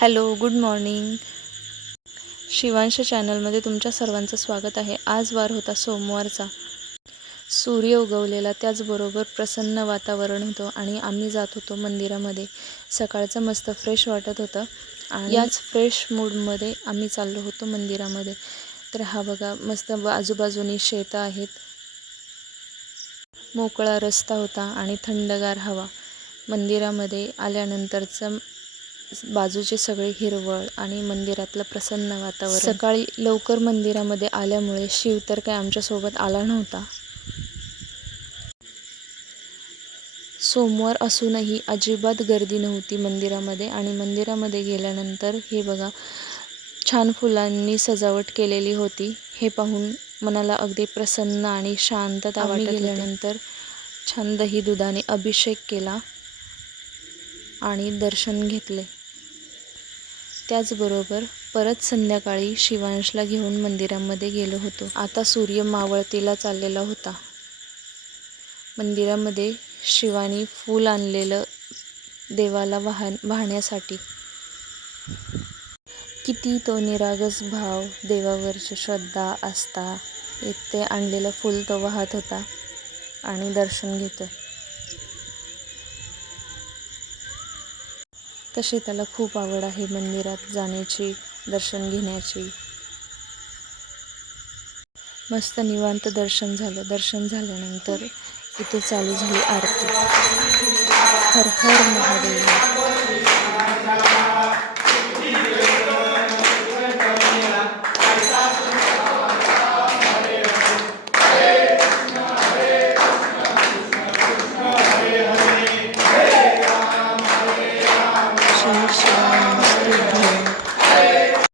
Hello, good morning. Shivansh चॅनलमध्ये तुमच्या सर्वांचं स्वागत आहे. आज वार होता सोमवारचा. सूर्य उगवलेला, त्याचबरोबर प्रसन्न वातावरण होतं आणि आम्ही जात होतो मंदिरामध्ये. सकाळचं मस्त फ्रेश वाटत होतं आणि याच फ्रेश मूडमध्ये आम्ही चाललो होतो मंदिरामध्ये. तर हा बघा, मस्त आजूबाजूनी शेतं आहेत, मोकळा रस्ता होता आणि थंडगार हवा. मंदिरामध्ये आल्यानंतरचं बाजूचे सगळे हिरवळ आणि मंदिरातलं प्रसन्न वातावरण. सकाळी लवकर मंदिरामध्ये आल्यामुळे शिव तर काय आमच्यासोबत आला नव्हता. सोमवार असूनही अजिबात गर्दी नव्हती मंदिरामध्ये. आणि मंदिरामध्ये गेल्यानंतर हे बघा, छान फुलांनी सजावट केलेली होती. हे पाहून मनाला अगदी प्रसन्न आणि शांतता वाटत होती. गेल्यानंतर छान दही दुधाने अभिषेक केला आणि दर्शन घेतले. त्याचबरोबर परत संध्याकाळी शिवांशला घेऊन मंदिरामध्ये गेलो होतो. आता सूर्य मावळतीला चाललेला होता. मंदिरामध्ये शिवानी फूल आणलेलं देवाला वाहण्यासाठी. किती तो निरागस भाव, देवावरची श्रद्धा, आस्था, ते आणलेलं फूल तो वाहत होता आणि दर्शन घेतोय. तशी त्याला खूप आवड आहे मंदिरात जाण्याची, दर्शन घेण्याची. मस्त निवांत दर्शन झालं. दर्शन झाल्यानंतर इथे चालू झाली आरती. हर हर महादेव.